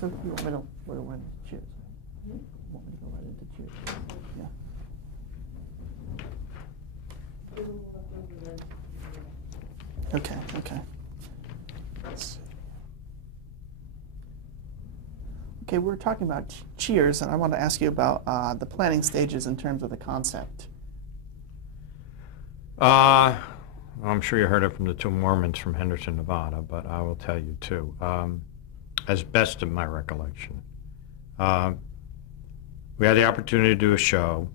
That's okay. You want me to run cheers? You want me to go right into cheers? Yeah. Okay, okay. Let's see. Okay, we're talking about Cheers, and I want to ask you about the planning stages in terms of the concept. I'm sure you heard it from the two Mormons from Henderson, Nevada, but I will tell you too. As best of my recollection, we had the opportunity to do a show.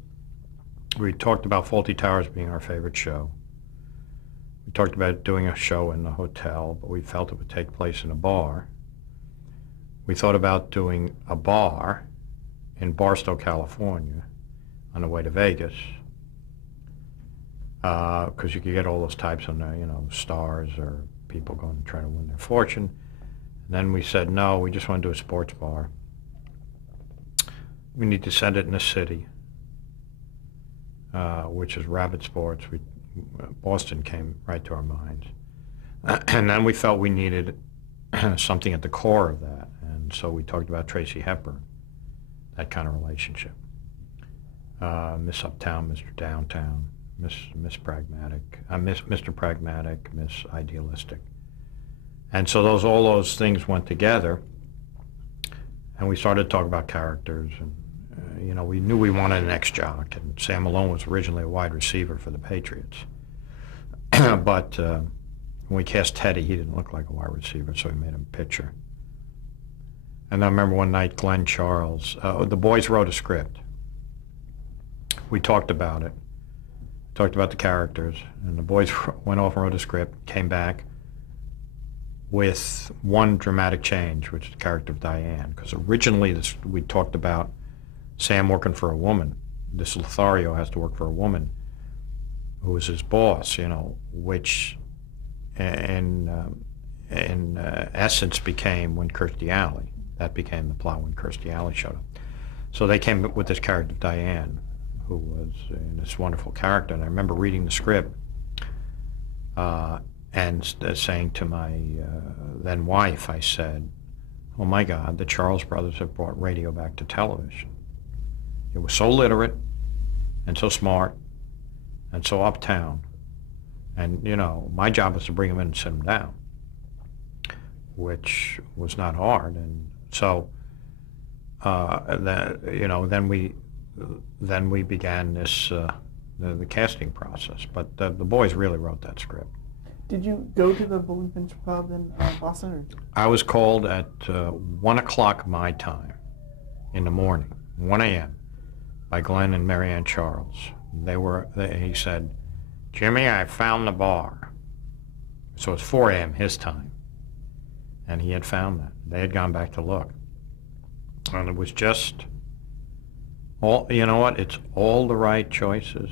We talked about Fawlty Towers being our favorite show. We talked about doing a show in the hotel, but we felt it would take place in a bar. We thought about doing a bar in Barstow, California, on the way to Vegas, because you could get all those types on there, you know, stars or people going to try to win their fortune. And then we said, no, we just want to do a sports bar. We need to send it in the city, which is Rabbit Sports. Boston came right to our minds. And then we felt we needed something at the core of that. And so we talked about Tracy Hepburn, that kind of relationship. Miss Uptown, Mr. Downtown, Miss Pragmatic, Mr. Pragmatic, Miss Idealistic. And so all those things went together, and we started to talk about characters. And you know, we knew we wanted an ex-jock, and Sam Malone was originally a wide receiver for the Patriots. But when we cast Teddy, he didn't look like a wide receiver, so we made him a pitcher. And I remember one night, Glenn Charles, the boys wrote a script. We talked about it, talked about the characters, and the boys went off and wrote a script, came back with one dramatic change, which is the character of Diane. Because originally we talked about Sam working for a woman. This Lothario has to work for a woman who was his boss, you know, which in essence became When Kirstie Alley. That became the plot when Kirstie Alley showed up. So they came up with this character, Diane, who was this wonderful character. And I remember reading the script and saying to my then wife, I said, oh my God, the Charles brothers have brought radio back to television. It was so literate and so smart and so uptown. And, you know, my job was to bring them in and sit them down, which was not hard. And so, then we began this, the casting process. But the boys really wrote that script. Did you go to the Bullfinch Pub in Boston? Or? I was called at 1 o'clock my time in the morning, 1 a.m., by Glenn and Marianne Charles. He said, Jimmy, I found the bar. So it's 4 a.m. his time. And he had found that. They had gone back to look. And it was just, you know what, it's all the right choices.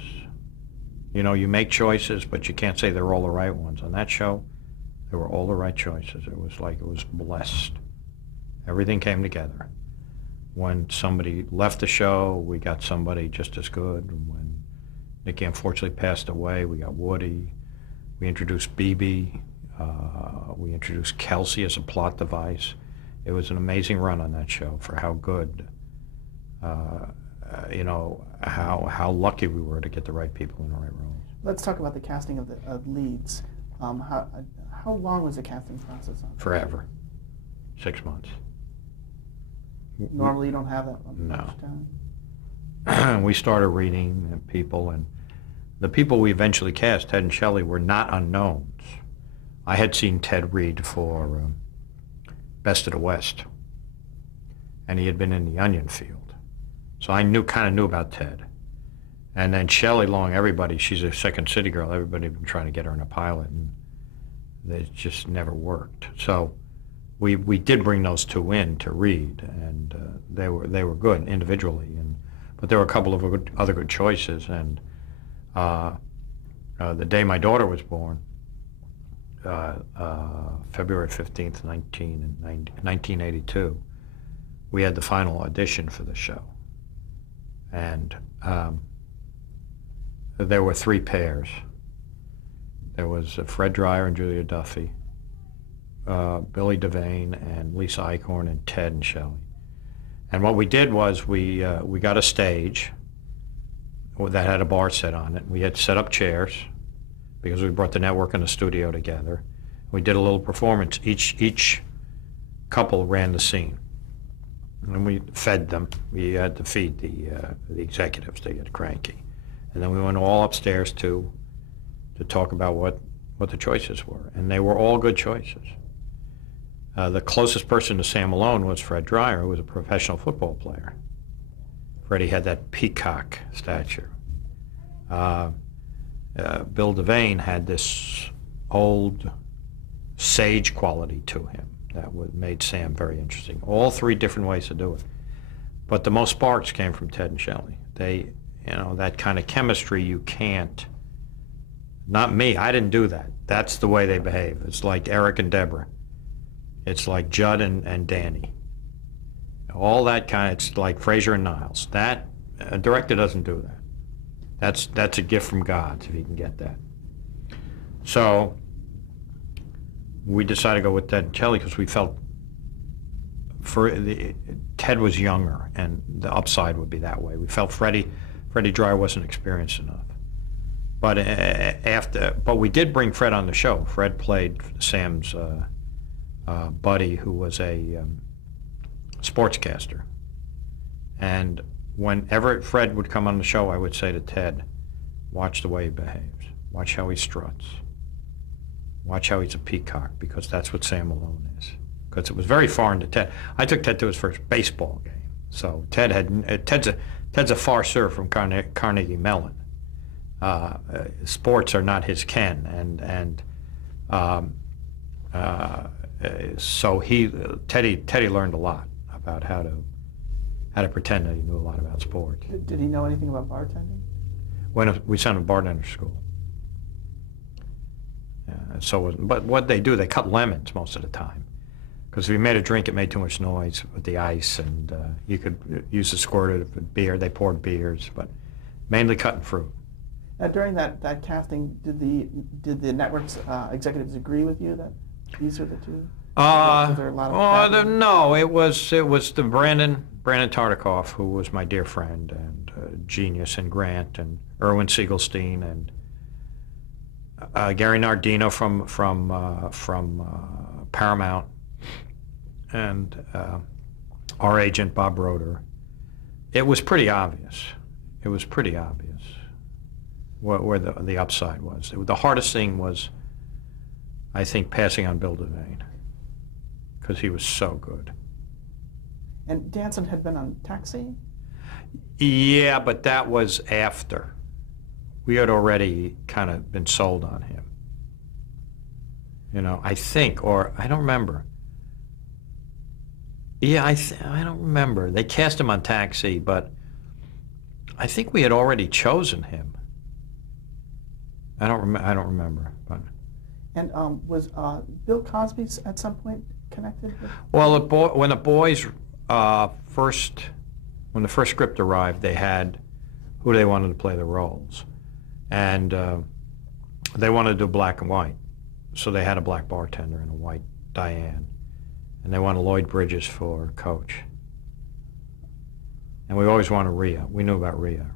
You know, you make choices, but you can't say they're all the right ones. On that show, they were all the right choices. It was like it was blessed. Everything came together. When somebody left the show, we got somebody just as good. When Nicky unfortunately passed away, we got Woody. We introduced BB. We introduced Kelsey as a plot device. It was an amazing run on that show for how good, you know, how lucky we were to get the right people in the right roles. Let's talk about the casting of the leads. How long was the casting process on? Forever. 6 months. Normally you don't have that much time. We started reading people, and the people we eventually cast, Ted and Shelley, were not unknowns. I had seen Ted read for Best of the West, and he had been in the Onion field. So I kind of knew about Ted. And then Shelley Long, everybody, she's a Second City girl, everybody had been trying to get her in a pilot, and it just never worked. So we did bring those two in to read, and they were good individually, but there were a couple of other good choices. And the day my daughter was born, February 15th, 1982, we had the final audition for the show, and there were 3 pairs. There was Fred Dreyer and Julia Duffy, Billy Devane and Lisa Eichhorn and Ted and Shelley. And what we did was we got a stage that had a bar set on it. We had set up chairs because we brought the network and the studio together. We did a little performance. Each couple ran the scene, and we fed them. We had to feed the executives. They get cranky, and then we went all upstairs to talk about what the choices were, and they were all good choices. The closest person to Sam Malone was Fred Dreyer, who was a professional football player. Freddie had that peacock stature. Bill Devane had this old sage quality to him that made Sam very interesting. All three different ways to do it. But the most sparks came from Ted and Shelley. They, that kind of chemistry you can't. Not me, I didn't do that. That's the way they behave. It's like Eric and Deborah. It's like Judd and Danny. All that kind, it's like Fraser and Niles. That, a director doesn't do that. That's a gift from God, if he can get that. So, we decided to go with Ted and Shelley because we felt Ted was younger and the upside would be that way. We felt Freddie Dreyer wasn't experienced enough. But but we did bring Fred on the show. Fred played Sam's buddy, who was a sportscaster. And whenever Fred would come on the show, I would say to Ted, watch the way he behaves. Watch how he struts. Watch how he's a peacock, because that's what Sam Malone is. Because it was very foreign to Ted. I took Ted to his first baseball game. So Ted's a farceur from Carnegie Mellon. Sports are not his ken, so Teddy learned a lot about how to pretend that he knew a lot about sports. Did he know anything about bartending? When we sent him to bartender school. But what they do, they cut lemons most of the time. Because if you made a drink, it made too much noise with the ice, and you could use a squirt of beer. They poured beers, but mainly cutting fruit. During that casting, did the network's executives agree with you that these are the two? Was there a lot of no, it was the Brandon Tartikoff, who was my dear friend and genius, and Grant and Erwin Siegelstein and Gary Nardino from Paramount, and our agent Bob Roeder. It was pretty obvious. Where the upside was. The hardest thing was, I think, passing on Bill Devane, because he was so good. And Danson had been on Taxi? Yeah, but that was after. We had already kind of been sold on him. I think, or I don't remember. Yeah, I don't remember. They cast him on Taxi, but I think we had already chosen him. I don't remember. But. And was Bill Cosby at some point connected with? Well, when the boys when the first script arrived, they had who they wanted to play the roles, and they wanted to do black and white, so they had a black bartender and a white Diane, and they wanted Lloyd Bridges for Coach. And we always wanted Rhea. We knew about Rhea.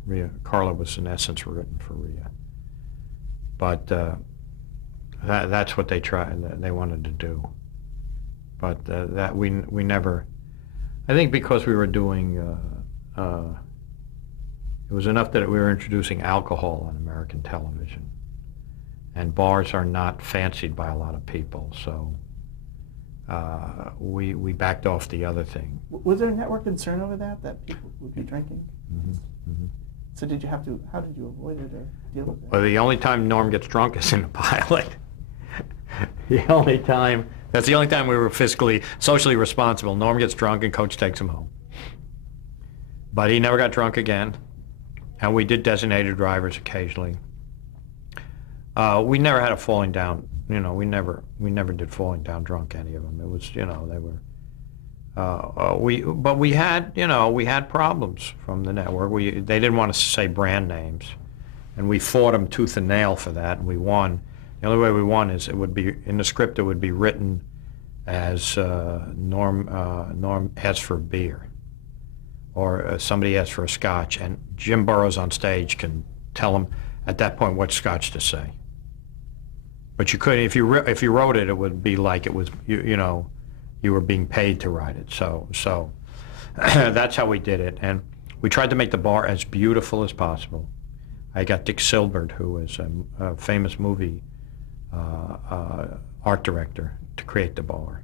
Carla was in essence written for Rhea. But that's what they tried. They wanted to do. But that we never. I think because we were doing. It was enough that we were introducing alcohol on American television, and bars are not fancied by a lot of people. So we backed off the other thing. Was there a network concern over that people would be drinking? Mm-hmm. Mm-hmm. So how did you avoid it or deal with it? Well, the only time Norm gets drunk is in the pilot. That's the only time we were socially responsible. Norm gets drunk and Coach takes him home. But he never got drunk again. And we did designated drivers occasionally. We never had a falling down, we never did falling down drunk, any of them. It was, they were, but we had problems from the network. They didn't want us to say brand names, and we fought them tooth and nail for that, and we won. The only way we won is it would be, in the script it would be written as Norm asks for a beer, or somebody asks for a scotch, and Jim Burrows on stage can tell him at that point what scotch to say. But you could, if you wrote it, it would be like it was, you know, you were being paid to write it. So that's how we did it, and we tried to make the bar as beautiful as possible. I got Dick Silbert, who is a famous movie art director, to create the bar,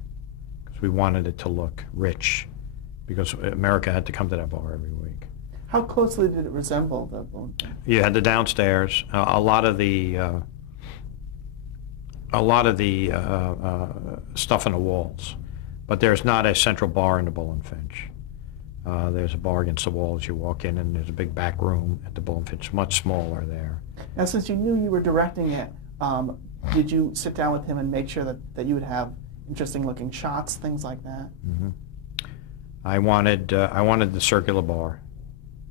because we wanted it to look rich, because America had to come to that bar every week. How closely did it resemble the Bone Finch? You had the downstairs, a lot of the stuff on the walls, but there's not a central bar in the Bull and Finch. There's a bar against the wall as you walk in, and there's a big back room at the Bull and Finch, much smaller there. Now, since you knew you were directing it, did you sit down with him and make sure that you would have interesting-looking shots, things like that? Mm-hmm. I wanted the circular bar.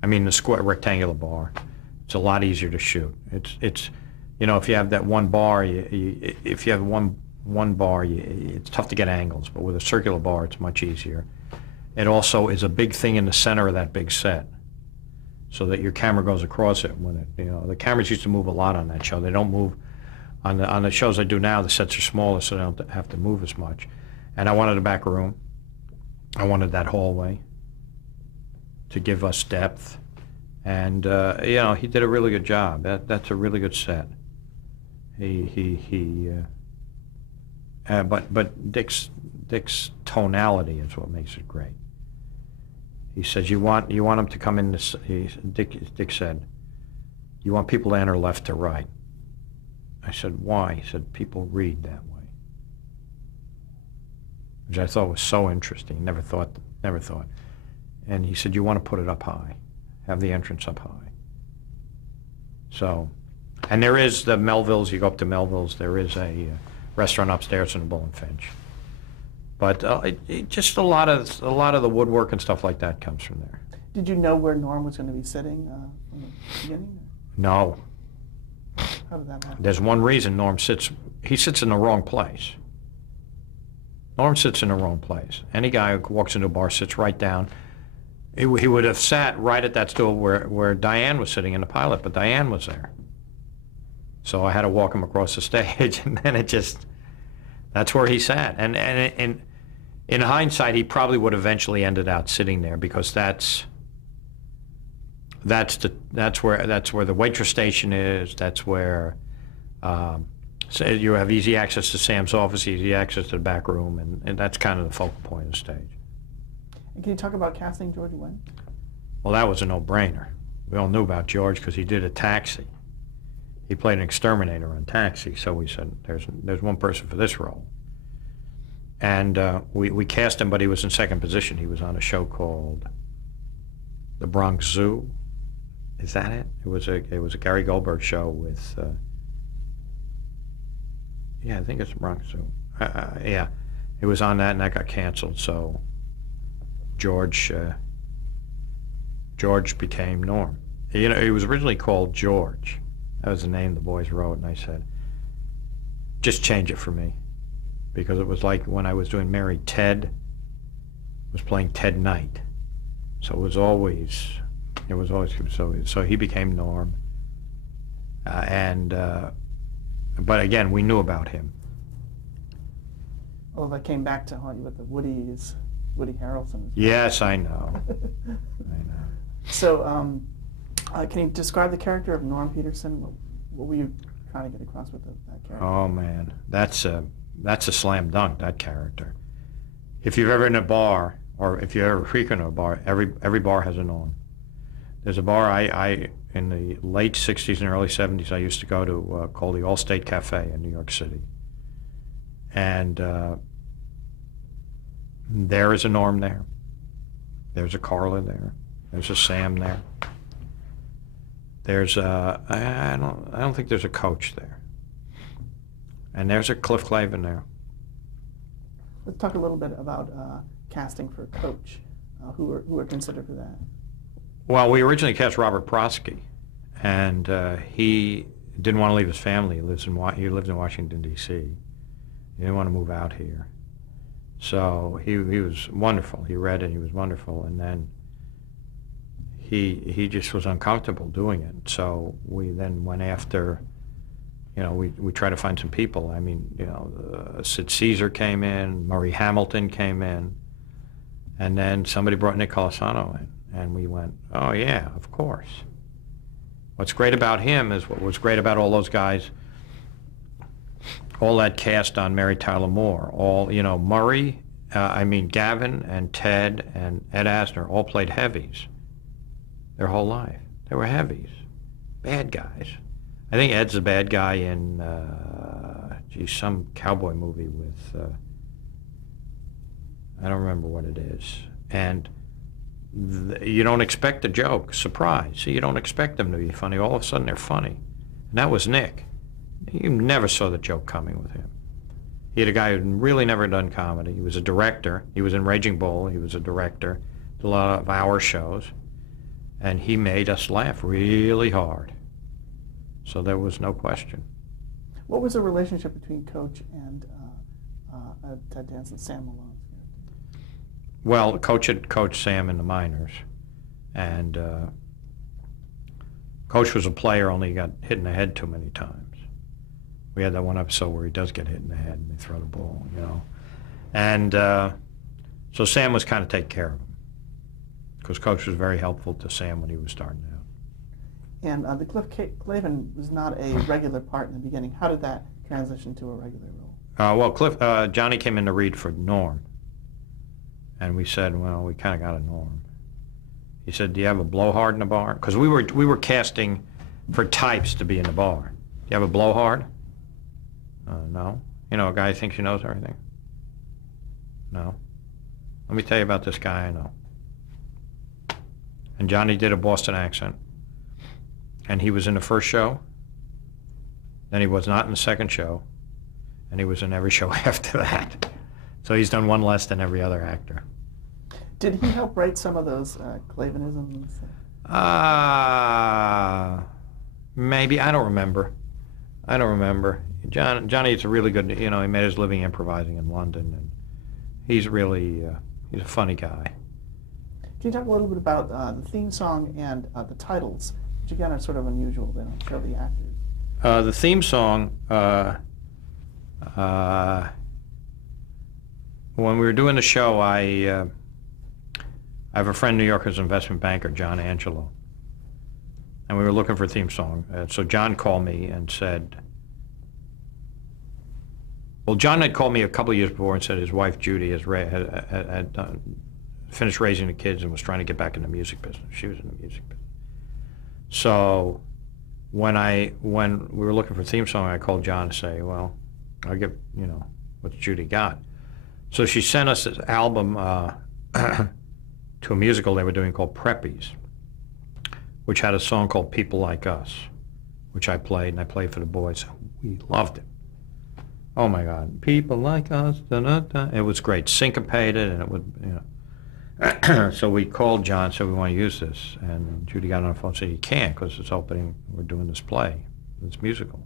I mean, the square rectangular bar. It's a lot easier to shoot. It's you know, if you have that one bar, if you have one bar, it's tough to get angles. But with a circular bar, it's much easier. It also is a big thing in the center of that big set, so that your camera goes across it. When it, you know, the cameras used to move a lot on that show. They don't move on the shows I do now. The sets are smaller, so they don't have to move as much. And I wanted a back room. I wanted that hallway to give us depth, and you know, he did a really good job. That's a really good set. But Dick's tonality is what makes it great. He says you want him to come in this. Dick said, you want people to enter left to right. I said, why? He said, people read that way, which I thought was so interesting. Never thought. And he said, you want to put it up high, have the entrance up high. So, and there is the Melville's. You go up to Melville's. There is a restaurant upstairs in the Bull and Finch. But just a lot of the woodwork and stuff like that comes from there. Did you know where Norm was going to be sitting from the beginning? No. How did that happen? There's one reason Norm sits. He sits in the wrong place. Norm sits in the wrong place. Any guy who walks into a bar sits right down. He would have sat right at that stool where Diane was sitting in the pilot, but Diane was there. So I had to walk him across the stage, and then that's where he sat. And in hindsight, he probably would eventually ended out sitting there, because that's where the waitress station is. That's where so you have easy access to Sam's office, easy access to the back room, and that's kind of the focal point of the stage. And can you talk about casting George Wendt? Well, that was a no-brainer. We all knew about George because he did a Taxi. He played an exterminator on Taxi, so we said, there's one person for this role. And we cast him, but he was in second position. He was on a show called The Bronx Zoo. Is that it? It was a Gary Goldberg show with, yeah, I think it's The Bronx Zoo. Yeah, it was on that, and that got canceled, so George became Norm. You know, he was originally called George. That was the name the boys wrote, and I said, just change it for me. Because it was like when I was doing Mary, Ted was playing Ted Knight. So it was always, so he became Norm. But again, we knew about him. Oh, that came back to haunt you with the Woody Harrelson. Yes, I know. I know. So, can you describe the character of Norm Peterson? What were you trying to get across with that character? Oh man, that's a slam dunk. That character. If you've ever in a bar, or if you ever frequent a bar, every bar has a Norm. There's a bar I in the late '60s and early '70s I used to go to called the Allstate Cafe in New York City, and there is a Norm there. There's a Carla there. There's a Sam there. There's I don't think there's a Coach there. And there's a Cliff Clavin there. Let's talk a little bit about casting for Coach. Who are considered for that? Well, we originally cast Robert Prosky, and he didn't want to leave his family. He lived in Washington, D.C. He didn't want to move out here. So he was wonderful. He read it. He was wonderful. And then he just was uncomfortable doing it. So we then went after, we tried to find some people. I mean, Sid Caesar came in, Murray Hamilton came in, and then somebody brought Nick Colasano in. And we went, oh yeah, of course. What's great about him is what was great about all those guys, all that cast on Mary Tyler Moore, Murray, Gavin and Ted and Ed Asner all played heavies their whole life. They were heavies, bad guys. I think Ed's a bad guy in, some cowboy movie with, I don't remember what it is. And you don't expect a joke, surprise. So you don't expect them to be funny. All of a sudden they're funny. And that was Nick. You never saw the joke coming with him. He had a guy who'd really never done comedy. He was a director. He was in Raging Bull. He was a director. Did a lot of hour shows. And he made us laugh really hard. So there was no question. What was the relationship between Coach and Ted Danson, Sam Malone? Well, Coach had coached Sam in the minors, and Coach was a player, only he got hit in the head too many times. We had that one episode where he does get hit in the head and they throw the ball, And so Sam was kind of taking care of him, because Coach was very helpful to Sam when he was starting out. And the Cliff Clavin was not a regular part in the beginning. How did that transition to a regular role? Johnny came in to read for Norm. And we said, well, we kind of got a Norm. He said, do you have a blowhard in the bar? Because we were casting for types to be in the bar. Do you have a blowhard? No. A guy who thinks he knows everything? No. Let me tell you about this guy I know. And Johnny did a Boston accent. And he was in the first show. Then he was not in the second show. And he was in every show after that. So he's done one less than every other actor. Did he help write some of those Clavinisms? Maybe. I don't remember. Johnny's a really good, he made his living improvising in London, and he's really, he's a funny guy. Can you talk a little bit about the theme song and the titles, which again are sort of unusual, they don't show the actors? The theme song, when we were doing the show, I have a friend in New York who's an investment banker, John Angelo, and we were looking for a theme song. So John called me and said, well, John had called me a couple of years before and said his wife Judy had finished raising the kids and was trying to get back in the music business. She was in the music business. So when we were looking for a theme song, I called John to say, well, I'll give, what's Judy got. So she sent us this album to a musical they were doing called Preppies, which had a song called People Like Us, which I played, and I played for the boys. We loved it. Oh my God, People Like Us, da-da-da. It was great, syncopated, and it would, So we called John and said, we want to use this, and Judy got on the phone and said, you can't, because it's opening, we're doing this play, this musical.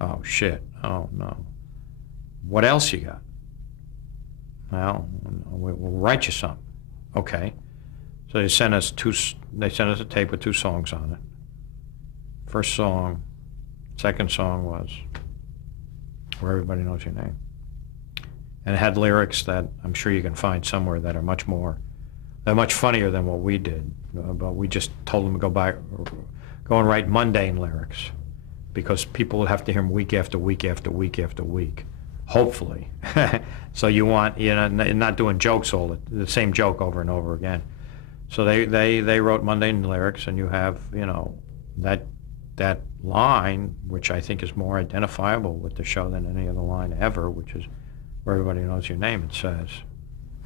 Oh shit, oh no. What else you got? Well, we'll write you something. Okay. So they sent us a tape with 2 songs on it. First song, second song was Where Everybody Knows Your Name. And it had lyrics that I'm sure you can find somewhere that are they're much funnier than what we did. But we just told them to go and write mundane lyrics, because people would have to hear them week after week after week after week. Hopefully. So you want, not doing jokes the same joke over and over again. So they wrote mundane lyrics, and you have, that line, which I think is more identifiable with the show than any other line ever, which is Where Everybody Knows Your Name. It says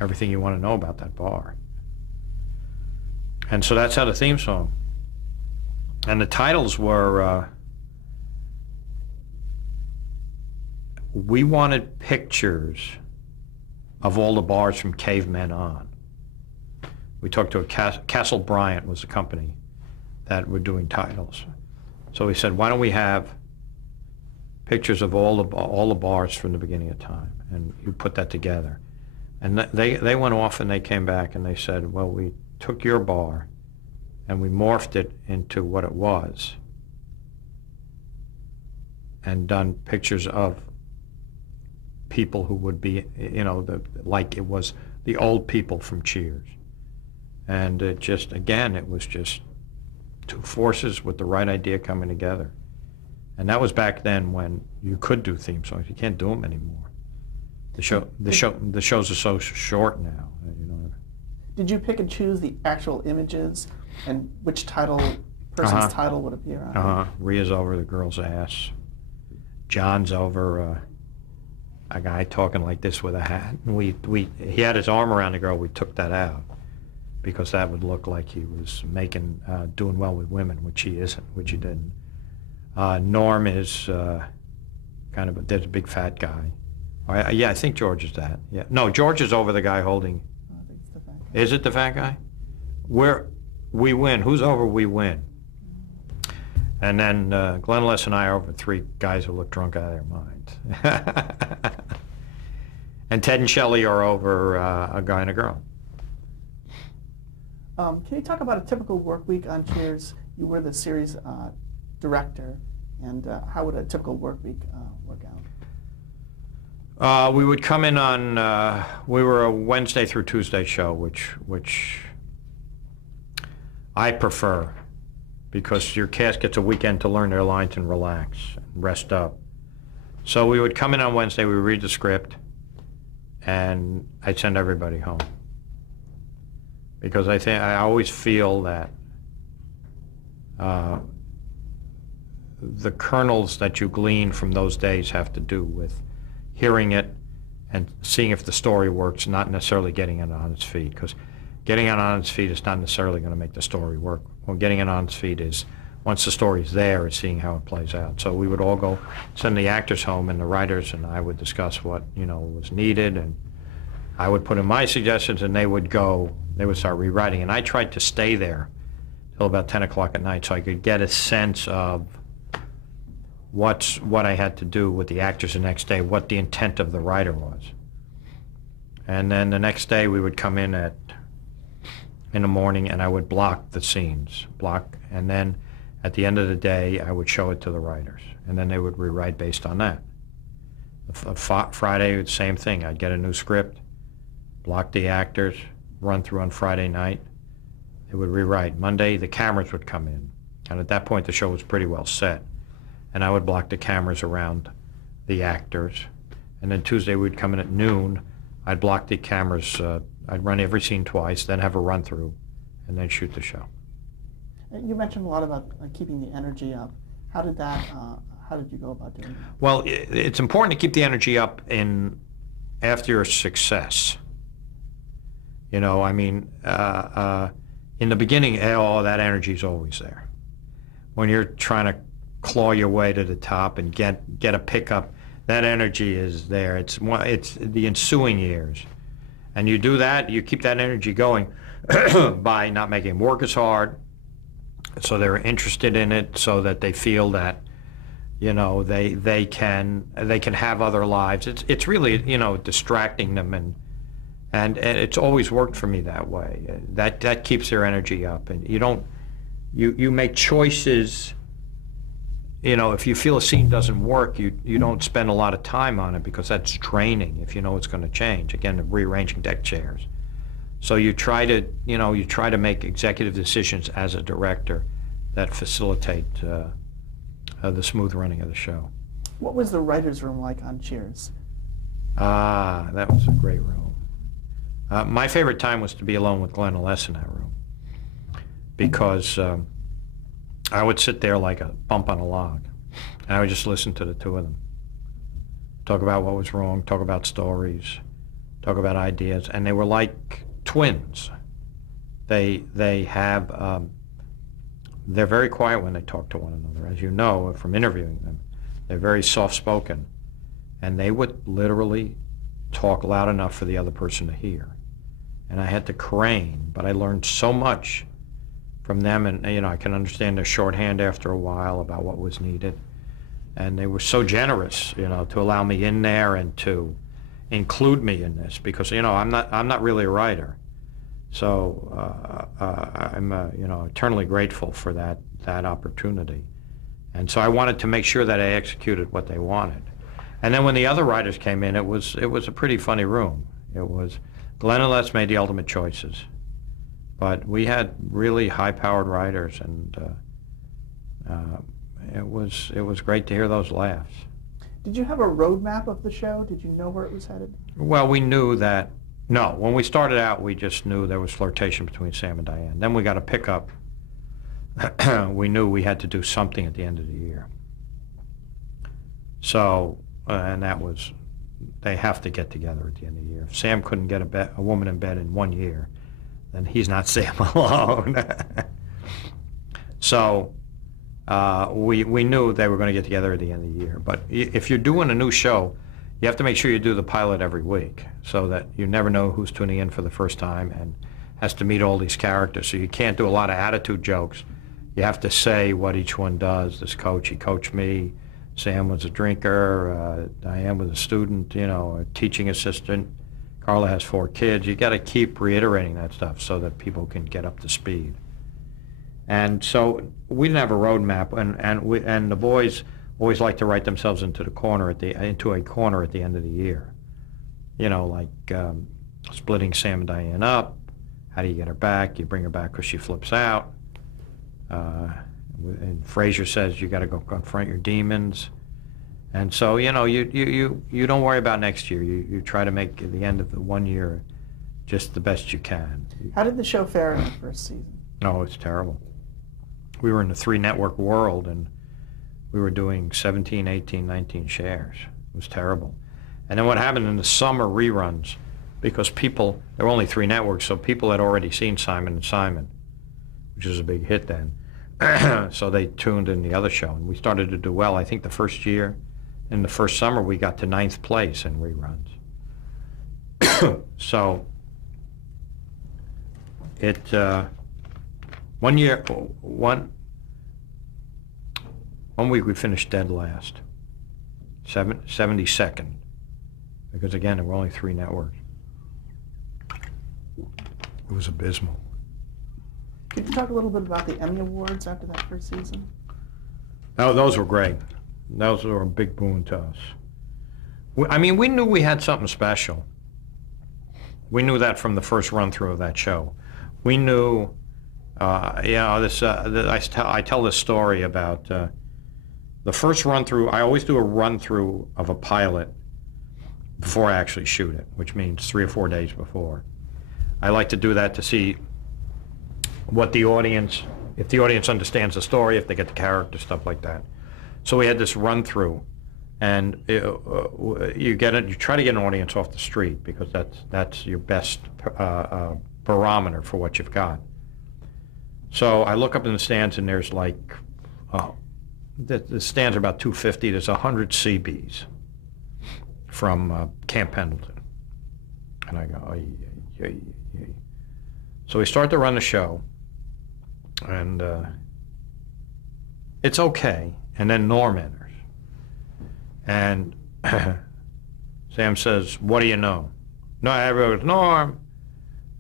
everything you want to know about that bar. And so that's how the theme song. And the titles were, we wanted pictures of all the bars from Cavemen on. We talked to Castle Bryant was the company that were doing titles. So we said, why don't we have pictures of all the bars from the beginning of time, and you put that together. And they went off and they came back and they said, well, we took your bar and we morphed it into what it was and done pictures of people who would be, like it was the old people from Cheers. And it just, again, it was just two forces with the right idea coming together. And that was back then when you could do theme songs. You can't do them anymore. The shows are so short now. Did you pick and choose the actual images and which person's title would appear on? Rhea's over the girl's ass. John's over a guy talking like this with a hat. And he had his arm around the girl. We took that out because that would look like he was doing well with women, which he isn't, which he didn't. Norm is there's a big fat guy. I think George is that. Yeah, no, George is over the guy holding. I think it's the fat guy. Is it the fat guy? We win. Who's over? We win. And then Glenn Les and I are over three guys who look drunk out of their minds. And Ted and Shelley are over a guy and a girl. Can you talk about a typical work week on Cheers? You were the series director, and how would a typical work week work out? We would come in on, we were a Wednesday through Tuesday show, which I prefer, because your cast gets a weekend to learn their lines and relax and rest up. So we would come in on Wednesday, we would read the script, and I'd send everybody home. Because I always feel that the kernels that you glean from those days have to do with hearing it and seeing if the story works, not necessarily getting it on its feet. Because getting it on its feet is not necessarily going to make the story work. Well, getting it on its feet is, once the story's there, is seeing how it plays out. So we would all go send the actors home, and the writers and I would discuss what was needed, and I would put in my suggestions, and they would start rewriting. And I tried to stay there till about 10 o'clock at night so I could get a sense of what I had to do with the actors the next day, what the intent of the writer was. And then the next day we would come in the morning, and I would block the scenes, and then at the end of the day I would show it to the writers, and then they would rewrite based on that. Friday, the same thing. I'd get a new script, block the actors, run through on Friday night. They would rewrite. Monday, the cameras would come in, and at that point the show was pretty well set. And I would block the cameras around the actors. And then Tuesday we'd come in at noon. I'd block the cameras. I'd run every scene twice, then have a run through, and then shoot the show. You mentioned a lot about keeping the energy up. How did you go about doing that? Well, it's important to keep the energy up after your success. In the beginning, that energy is always there. When you're trying to claw your way to the top and get a pickup, that energy is there. It's the ensuing years, and you do that. You keep that energy going by not making them work as hard, so they're interested in it, so that they feel that they can have other lives. It's really distracting them, and it's always worked for me that way. That keeps their energy up, and you make choices. If you feel a scene doesn't work, you don't spend a lot of time on it, because that's draining if you know it's going to change. Again, rearranging deck chairs. So you try to make executive decisions as a director that facilitate the smooth running of the show. What was the writer's room like on Cheers? That was a great room. My favorite time was to be alone with Glenn Les in that room, because I would sit there like a bump on a log, and I would just listen to the two of them. Talk about what was wrong, talk about stories, talk about ideas, and they were like twins. They're very quiet when they talk to one another, as you know from interviewing them. They're very soft-spoken, and they would literally talk loud enough for the other person to hear. And I had to crane, but I learned so much from them, and I can understand their shorthand after a while about what was needed. And they were so generous, to allow me in there and to include me in this because I'm not really a writer. So I'm eternally grateful for that opportunity. And so I wanted to make sure that I executed what they wanted. And then when the other writers came in, it was a pretty funny room. It was Glenn and Les made the ultimate choices, but we had really high-powered writers, and it was great to hear those laughs. Did you have a roadmap of the show? Did you know where it was headed? Well, we knew that. No, when we started out, we just knew there was flirtation between Sam and Diane. Then we got a pickup. We knew we had to do something at the end of the year. So, and that was, they have to get together at the end of the year. If Sam couldn't get a woman in bed in 1 year, then he's not Sam alone. So, we knew they were going to get together at the end of the year. But if you're doing a new show, you have to make sure you do the pilot every week so that you never know who's tuning in for the first time and has to meet all these characters. So you can't do a lot of attitude jokes. You have to say what each one does. This coach, he coached me. Sam was a drinker. Diane was a student, a teaching assistant. Carla has 4 kids. You got to keep reiterating that stuff so that people can get up to speed. And so we didn't have a roadmap, and the boys always like to write themselves into a corner at the end of the year. Like splitting Sam and Diane up. How do you get her back? You bring her back because she flips out. And Frasier says you got to go confront your demons. And so you don't worry about next year. You try to make the end of the 1 year just the best you can. How did the show fare in the first season? Oh, it's terrible. We were in the 3-network world, and we were doing 17, 18, 19 shares. It was terrible. And then what happened in the summer reruns, because there were only 3 networks, so people had already seen Simon and Simon, which was a big hit then. So they tuned in the other show, and we started to do well. I think the first year, in the first summer, we got to 9th place in reruns. So it, 1 year, one week we finished dead last, 72nd, because again, there were only 3 networks. It was abysmal. Could you talk a little bit about the Emmy Awards after that first season? No, those were great. Those were a big boon to us. We knew we had something special. We knew that from the first run-through of that show. We knew, I tell this story about the first run-through. I always do a run-through of a pilot before I actually shoot it, which means 3 or 4 days before. I like to do that to see what the audience, if the audience understands the story, if they get the character, stuff like that. So we had this run-through, and you try to get an audience off the street because that's your best barometer for what you've got. So I look up in the stands, and there's like, the stands are about 250. There's 100 CBs from Camp Pendleton. And I go, oh. So we start to run the show, and it's okay. And then Norm enters. And Sam says, what do you know? No, everybody goes, Norm.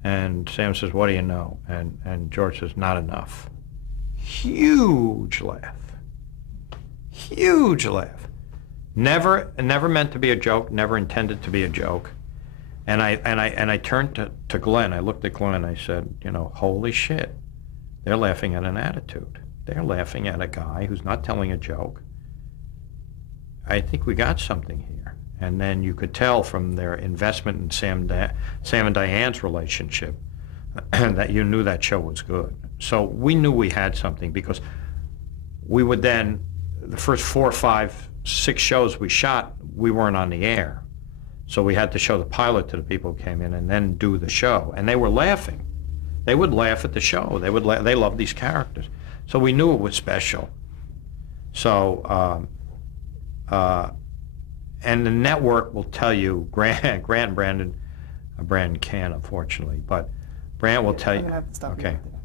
And Sam says, what do you know? And George says, not enough. Huge laugh. Huge laugh. Never meant to be a joke, never intended to be a joke. And I turned to Glenn. I looked at Glenn and I said, holy shit. They're laughing at an attitude. They're laughing at a guy who's not telling a joke. I think we got something here. And then you could tell from their investment in Sam and Diane's relationship that you knew that show was good. So we knew we had something because we would then, the first 4, 5, 6 shows we shot, we weren't on the air. So we had to show the pilot to the people who came in and then do the show. And they were laughing. They would laugh at the show. They loved these characters. So we knew it was special. So, and the network will tell you, Grant and Brandon can't, unfortunately, but Brand will tell you. I'm gonna have to stop you okay. right there.